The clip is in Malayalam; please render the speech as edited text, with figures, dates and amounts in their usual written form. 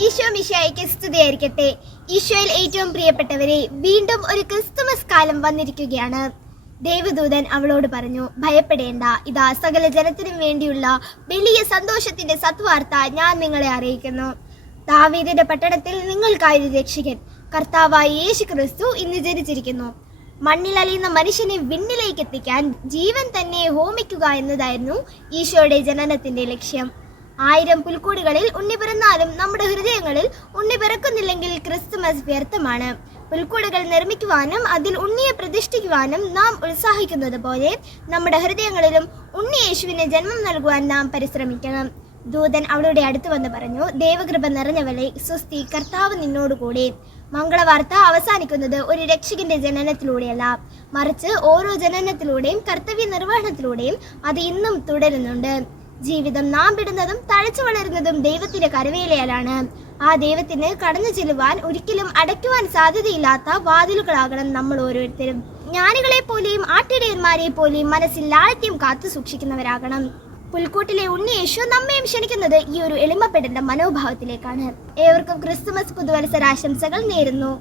ഈശോ മിശിഹായ്ക്ക് സ്തുതിയായിരിക്കട്ടെ. ഈശോയിൽ ഏറ്റവും പ്രിയപ്പെട്ടവരെ, വീണ്ടും ഒരു ക്രിസ്തുമസ് കാലം വന്നിരിക്കുകയാണ്. ദേവദൂതൻ അവളോട് പറഞ്ഞു, ഭയപ്പെടേണ്ട, ഇതാ സകല ജനത്തിനും വേണ്ടിയുള്ള വലിയ സന്തോഷത്തിന്റെ സത്വാർത്ത ഞാൻ നിങ്ങളെ അറിയിക്കുന്നു. ദാവീദിന്റെ പട്ടണത്തിൽ നിങ്ങൾക്കായൊരു രക്ഷകൻ, കർത്താവായ യേശു ക്രിസ്തു ഇന്ന് ജനിച്ചിരിക്കുന്നു. മണ്ണിൽ അലിയുന്ന മനുഷ്യനെ വിണ്ണിലേക്ക് എത്തിക്കാൻ ജീവൻ തന്നെ ഹോമിക്കുക എന്നതായിരുന്നു ഈശോയുടെ ജനനത്തിന്റെ ലക്ഷ്യം. 1000 പുൽക്കൂടുകളിൽ ഉണ്ണി പിറന്നാലും നമ്മുടെ ഹൃദയങ്ങളിൽ ഉണ്ണി പിറക്കുന്നില്ലെങ്കിൽ ക്രിസ്തുമസ് വ്യർത്ഥമാണ്. പുൽക്കൂടുകൾ നിർമ്മിക്കുവാനും അതിൽ ഉണ്ണിയെ പ്രതിഷ്ഠിക്കുവാനും നാം ഉത്സാഹിക്കുന്നത് പോലെ നമ്മുടെ ഹൃദയങ്ങളിലും ഉണ്ണി യേശുവിന് ജന്മം നൽകുവാൻ നാം പരിശ്രമിക്കണം. ദൂതൻ അവളുടെ അടുത്ത് വന്ന് പറഞ്ഞു, ദേവകൃപ നിറഞ്ഞവളെ, സ്വസ്തി, കർത്താവ് നിന്നോടുകൂടെ. മംഗളവാർത്ത അവസാനിക്കുന്നത് ഒരു രക്ഷകന്റെ ജനനത്തിലൂടെയല്ല, മറിച്ച് ഓരോ ജനനത്തിലൂടെയും കർത്തവ്യ നിർവഹണത്തിലൂടെയും അത് ഇന്നും തുടരുന്നുണ്ട്. ജീവിതം നാം വിടുന്നതും തഴച്ചു വളരുന്നതും ദൈവത്തിന്റെ കരവേലയാലാണ്. ആ ദൈവത്തിന് കടന്നു ചെല്ലുവാൻ ഒരിക്കലും അടയ്ക്കുവാൻ സാധ്യതയില്ലാത്ത വാതിലുകളാകണം നമ്മൾ ഓരോരുത്തരും. ജ്ഞാനികളെ പോലെയും ആട്ടിടയന്മാരെ പോലെയും മനസ്സിൽ ലാളിത്യം കാത്തു സൂക്ഷിക്കുന്നവരാകണം. പുൽക്കൂട്ടിലെ ഉണ്ണി യേശു നമ്മയും ക്ഷണിക്കുന്നത് ഈ ഒരു എളിമപ്പെടേണ്ട മനോഭാവത്തിലേക്കാണ്. ഏവർക്കും ക്രിസ്തുമസ് പുതുവത്സരാശംസകൾ നേരുന്നു.